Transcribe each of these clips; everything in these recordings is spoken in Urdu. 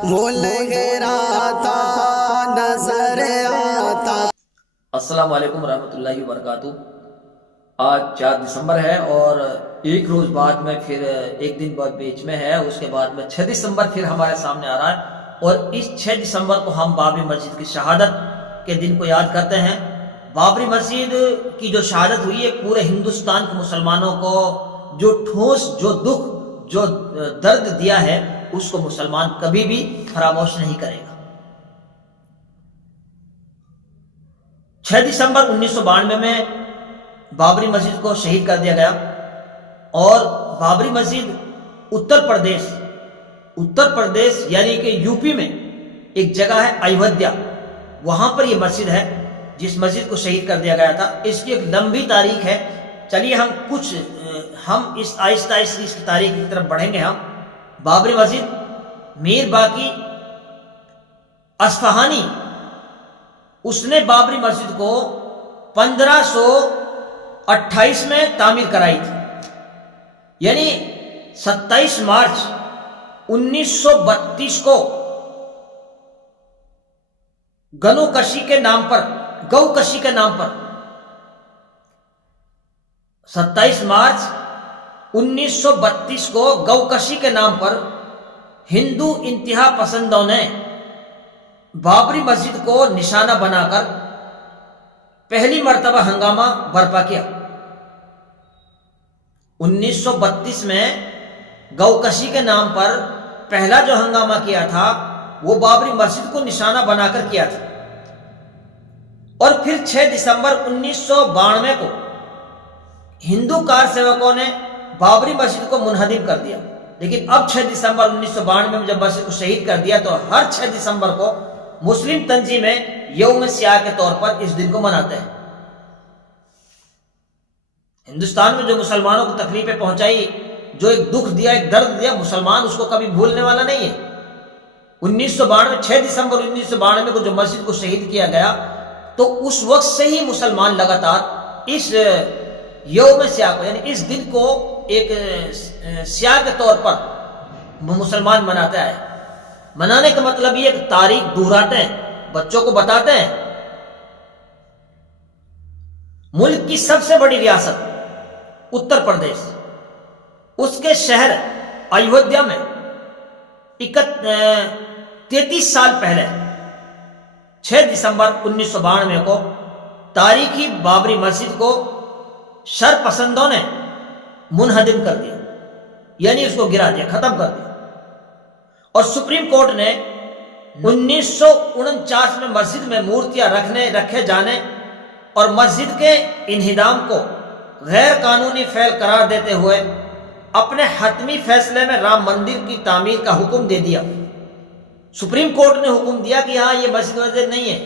بھول گرا تھا نظر آتا۔ السلام علیکم ورحمۃ اللہ وبرکاتہ۔ آج 4 دسمبر ہے اور ایک روز بعد میں پھر ایک دن بعد بیچ میں ہے، اس کے بعد میں 6 دسمبر پھر ہمارے سامنے آ رہا ہے، اور اس 6 دسمبر کو ہم بابری مسجد کی شہادت کے دن کو یاد کرتے ہیں۔ بابری مسجد کی جو شہادت ہوئی ہے، پورے ہندوستان کے مسلمانوں کو جو ٹھوس، جو دکھ، جو درد دیا ہے، اس کو مسلمان کبھی بھی فراموش نہیں کرے گا۔ 6 دسمبر 1992 میں بابری مسجد کو شہید کر دیا گیا، اور بابری مسجد اتر پردیش یعنی کہ یو پی میں ایک جگہ ہے ایودھیا، وہاں پر یہ مسجد ہے جس مسجد کو شہید کر دیا گیا تھا۔ اس کی ایک لمبی تاریخ ہے، چلیے ہم اس آہستہ آہستہ اس کی تاریخ کی طرف بڑھیں گے۔ ہم بابری مسجد، میر باقی اصفہانی، اس نے بابری مسجد کو 1528 میں تعمیر کرائی تھی، یعنی 27 مارچ 1932 کو گو کشی کے نام پر 27 مارچ 1932 کو گو کشی کے نام پر ہندو انتہا پسندوں نے بابری مسجد کو نشانہ بنا کر پہلی مرتبہ ہنگامہ برپا کیا۔ 1932 میں گو کشی کے نام پر پہلا جو ہنگامہ کیا تھا وہ بابری مسجد کو نشانہ بنا کر کیا تھا، اور پھر 6 دسمبر 1992 کو ہندو کار سیوکوں نے بابری مسجد کو منہدم کر دیا۔ لیکن اب 6 دسمبر 1992 میں جب مسجد کو شہید کر دیا تو ہر 6 دسمبر کو مسلم تنظیمیں یوم سیاہ کے طور پر اس دن کو مناتے ہیں۔ ہندوستان میں جو مسلمانوں کو تکلیفیں پہنچائی، جو ایک دکھ دیا، ایک درد دیا، مسلمان اس کو کبھی بھولنے والا نہیں ہے۔ 6 دسمبر 1992 کو جو مسجد کو شہید کیا گیا، تو اس وقت سے ہی مسلمان لگاتار اس یوم سیاہ کو، یعنی اس دن کو ایک سیاہ کے طور پر مسلمان مناتے آئے۔ منانے کا مطلب یہ کہ تاریخ دہراتے ہیں، بچوں کو بتاتے ہیں۔ ملک کی سب سے بڑی ریاست اتر پردیش، اس کے شہر ایودھیا میں 33 سال پہلے 6 دسمبر 1992 کو تاریخی بابری مسجد کو شر پسندوں نے منہدم کر دیا، یعنی اس کو گرا دیا، ختم کر دیا۔ اور سپریم کورٹ نے 1949 میں مسجد میں مورتیاں رکھے جانے اور مسجد کے انہدام کو غیر قانونی فعل قرار دیتے ہوئے اپنے حتمی فیصلے میں رام مندر کی تعمیر کا حکم دے دیا۔ سپریم کورٹ نے حکم دیا کہ ہاں یہ مسجد نہیں ہے،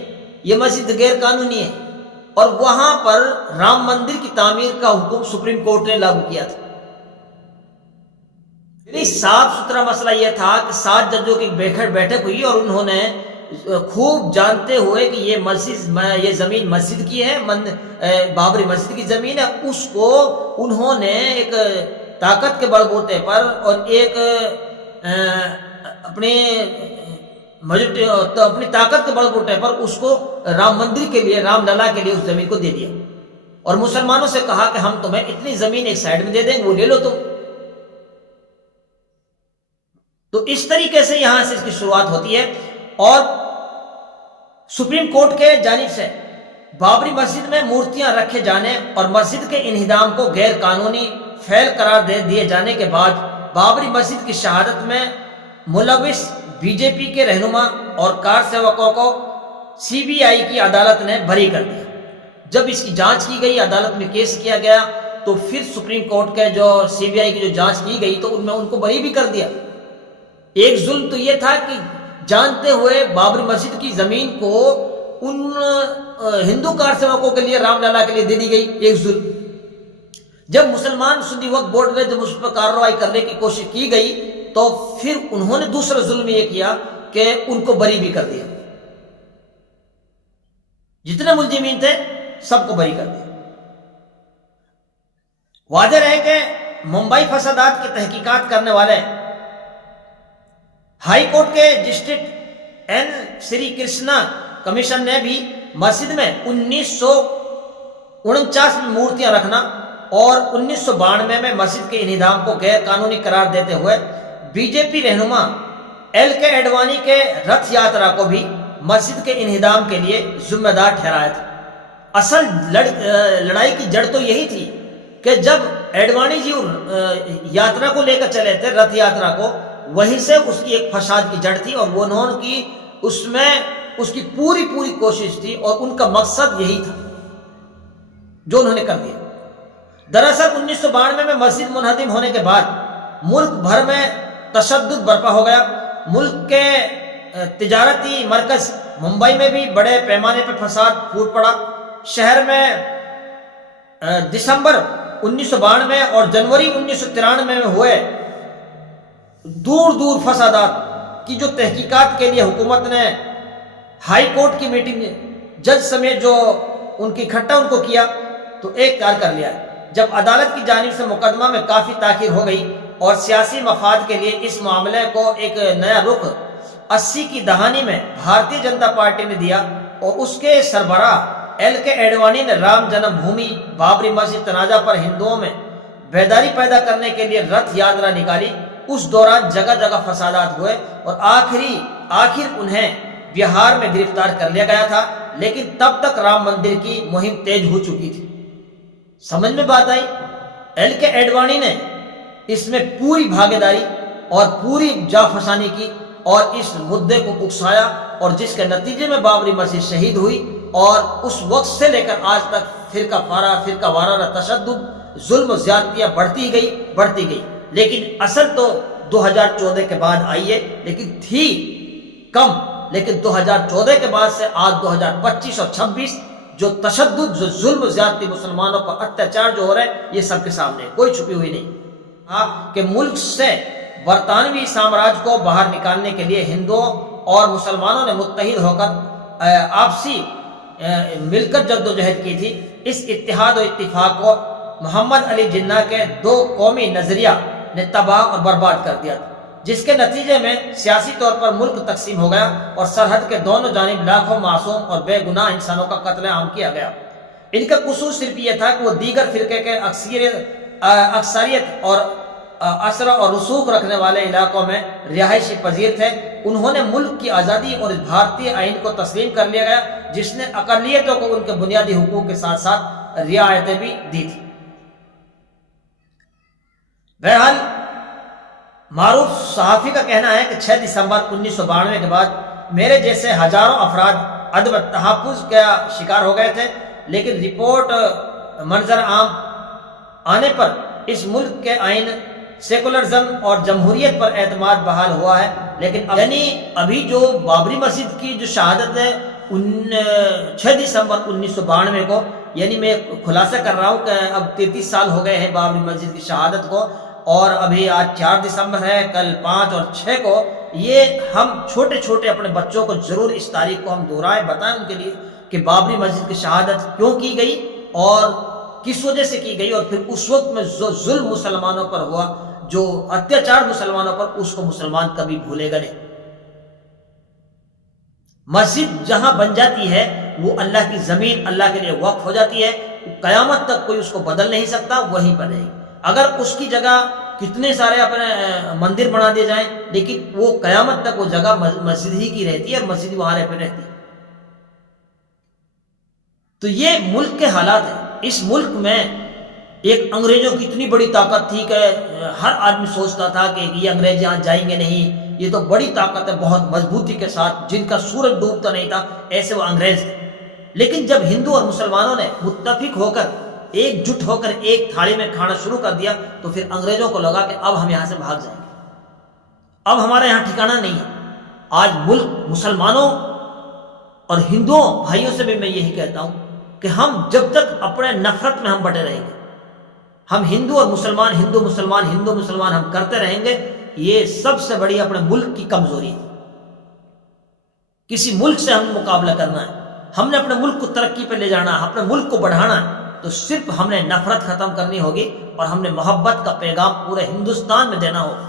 یہ مسجد غیر قانونی ہے، اور وہاں پر رام مندر کی تعمیر کا حکم سپریم کورٹ نے لاگو کیا تھا۔ صاف ستھرا مسئلہ یہ تھا کہ 7 ججوں کی بیٹھک ہوئی، اور انہوں نے خوب جانتے ہوئے کہ یہ زمین مسجد کی ہے، بابری مسجد کی زمین ہے، اس کو انہوں نے ایک طاقت کے بل بوتے پر اور ایک اپنی طاقت کے بل بوتے پر اس کو رام مندر کے لیے، رام للا کے لیے اس زمین کو دے دیا، اور مسلمانوں سے کہا کہ ہم تمہیں اتنی زمین ایک سائیڈ میں دے دیں گے، وہ لے لو تم۔ تو اس طریقے سے یہاں سے اس کی شروعات ہوتی ہے، اور سپریم کورٹ کے جانب سے بابری مسجد میں مورتیاں رکھے جانے اور مسجد کے انہدام کو غیر قانونی فعل قرار دیے جانے کے بعد بابری مسجد کی شہادت میں ملوث بی جے پی کے رہنما اور کار سیوکوں کو سی بی آئی کی عدالت نے بری کر دیا۔ جب اس کی جانچ کی گئی، عدالت میں کیس کیا گیا، تو پھر سپریم کورٹ کے جو سی بی آئی کی جو جانچ کی گئی تو ان کو بری بھی کر دیا۔ ایک ظلم تو یہ تھا کہ جانتے ہوئے بابری مسجد کی زمین کو ان ہندو کار سیوکوں کے لیے، رام للا کے لیے دے دی گئی، ایک ظلم۔ جب مسلمان سنی وقف بورڈ نے جب اس پر کارروائی کرنے کی کوشش کی گئی تو پھر انہوں نے دوسرا ظلم یہ کیا کہ ان کو بری بھی کر دیا، جتنے ملزمین تھے سب کو بری کر دیا۔ واضح رہے کہ ممبئی فسادات کی تحقیقات کرنے والے ہائی کورٹ کے جسٹس این سری کرشنا کمیشن نے بھی مسجد میں 1949 میں مورتیاں رکھنا اور 1992 میں مسجد کے انہدام کو غیر قانونی قرار دیتے ہوئے بی جے پی رہنما ایل کے اڈوانی کے رتھ یاترا کو بھی مسجد کے انہدام کے لیے ذمہ دار ٹھہرایا تھا۔ اصل لڑائی کی جڑ تو یہی تھی کہ جب اڈوانی جی یاترا کو لے کر چلے تھے، رتھ یاترا کو، وہیں سے اس کی ایک فساد کی جڑ تھی، اور وہ انہوں کی اس میں اس کی پوری کوشش تھی، اور ان کا مقصد یہی تھا جو انہوں نے کر دیا۔ دراصل 1992 میں مسجد منہدم ہونے کے بعد ملک بھر میں تشدد برپا ہو گیا۔ ملک کے تجارتی مرکز ممبئی میں بھی بڑے پیمانے پر فساد پھوٹ پڑا۔ شہر میں دسمبر 1992 اور جنوری 1993 میں ہوئے دور فسادات کی جو تحقیقات کے لیے حکومت نے ہائی کورٹ کی میٹنگ جج سمیت جو ان کی اکٹھا ان کو کیا، تو ایک کار کر لیا۔ جب عدالت کی جانب سے مقدمہ میں کافی تاخیر ہو گئی اور سیاسی مفاد کے لیے اس معاملے کو ایک نیا رخ 80 کی دہائی میں بھارتیہ جنتا پارٹی نے دیا، اور اس کے سربراہ ایل کے اڈوانی نے رام جنم بھومی بابری مسجد تنازع پر ہندوؤں میں بیداری پیدا کرنے کے لیے رتھ یاترا نکالی۔ اس دوران جگہ جگہ فسادات ہوئے اور آخر انہیں بہار میں گرفتار کر لیا گیا تھا، لیکن تب تک رام مندر کی مہم تیز ہو چکی تھی۔ سمجھ میں بات آئی؟ ایل کے اڈوانی نے اس میں پوری بھاگیداری اور پوری جافسانی کی اور اس مدعے کو اکسایا، اور جس کے نتیجے میں بابری مسجد شہید ہوئی، اور اس وقت سے لے کر آج تک فرقہ وارانہ تشدد، ظلم و زیادتیاں بڑھتی گئی۔ لیکن اصل تو 2014 کے بعد آئی ہے، لیکن تھی کم۔ لیکن 2014 کے بعد سے آج 2025 اور 26 جو تشدد، جو ظلم و زیادتی، مسلمانوں پر اتیاچار جو ہو رہے ہیں، یہ سب کے سامنے، کوئی چھپی ہوئی نہیں۔ کہ ملک سے برطانوی سامراج کو باہر نکالنے کے لیے ہندوؤں اور مسلمانوں نے متحد ہو کر آپسی مل کر جدوجہد کی تھی۔ اس اتحاد و اتفاق کو محمد علی جناح کے 2 قومی نظریہ نے تباہ اور برباد کر دیا تھا، جس کے نتیجے میں سیاسی طور پر ملک تقسیم ہو گیا اور سرحد کے دونوں جانب لاکھوں معصوم اور بے گناہ انسانوں کا قتل عام کیا گیا۔ ان کا قصور صرف یہ تھا کہ وہ دیگر فرقے کے اکثریت اور اثر اور رسوخ رکھنے والے علاقوں میں رہائشی پذیر تھے۔ انہوں نے ملک کی آزادی اور بھارتی آئین کو تسلیم کر لیا گیا، جس نے اقلیتوں کو ان کے بنیادی حقوق کے ساتھ ساتھ رعایتیں بھی دی تھی۔ بہرحال معروف صحافی کا کہنا ہے کہ 6 دسمبر 1992 کے بعد میرے جیسے ہزاروں افراد عدم تحفظ کا شکار ہو گئے تھے، لیکن رپورٹ منظر عام آنے پر اس ملک کے آئین، سیکولرزم اور جمہوریت پر اعتماد بحال ہوا ہے۔ لیکن ابھی جو بابری مسجد کی جو شہادت ہے 6 دسمبر 1992 کو، یعنی میں خلاصہ کر رہا ہوں کہ اب 33 سال ہو گئے ہیں بابری مسجد کی شہادت کو، اور ابھی آج 4 دسمبر ہے، کل 5 اور 6 کو، یہ ہم چھوٹے اپنے بچوں کو ضرور اس تاریخ کو ہم دہرائیں، بتائیں ان کے لیے کہ بابری مسجد کی شہادت کیوں کی گئی اور کس وجہ سے کی گئی، اور پھر اس وقت میں جو ظلم مسلمانوں پر ہوا، جو اتیاچار مسلمانوں پر، اس کو مسلمان کبھی بھولے گا نہیں۔ مسجد جہاں بن جاتی ہے وہ اللہ کی زمین اللہ کے لیے وقف ہو جاتی ہے، قیامت تک کوئی اس کو بدل نہیں سکتا، وہیں پر رہے گی۔ اگر اس کی جگہ کتنے سارے اپنے مندر بنا دیے جائیں، لیکن وہ قیامت تک وہ جگہ مسجد ہی کی رہتی ہے، اور مسجد وہاں پہ رہتی ہے۔ تو یہ ملک کے حالات ہیں۔ اس ملک میں ایک انگریزوں کی اتنی بڑی طاقت تھی کہ ہر آدمی سوچتا تھا کہ یہ انگریز یہاں جائیں گے نہیں، یہ تو بڑی طاقت ہے، بہت مضبوطی کے ساتھ، جن کا سورج ڈوبتا نہیں تھا، ایسے وہ انگریز تھے۔ لیکن جب ہندو اور مسلمانوں نے متفق ہو کر، ایک جٹ ہو کر ایک تھالی میں کھانا شروع کر دیا، تو پھر انگریزوں کو لگا کہ اب ہم یہاں سے بھاگ جائیں گے، اب ہمارا یہاں ٹھکانہ نہیں ہے۔ آج ملک مسلمانوں اور ہندوؤں بھائیوں سے بھی میں یہی کہتا ہوں کہ ہم جب تک اپنے نفرت میں ہم بٹے رہیں گے، ہم ہندو اور مسلمان، ہندو مسلمان ہم کرتے رہیں گے، یہ سب سے بڑی اپنے ملک کی کمزوری ہے۔ کسی ملک سے ہم مقابلہ کرنا ہے، ہم نے اپنے ملک کو ترقی پہ لے جانا ہے، اپنے ملک کو بڑھانا ہے، تو صرف ہم نے نفرت ختم کرنی ہوگی، اور ہم نے محبت کا پیغام پورے ہندوستان میں دینا ہوگا۔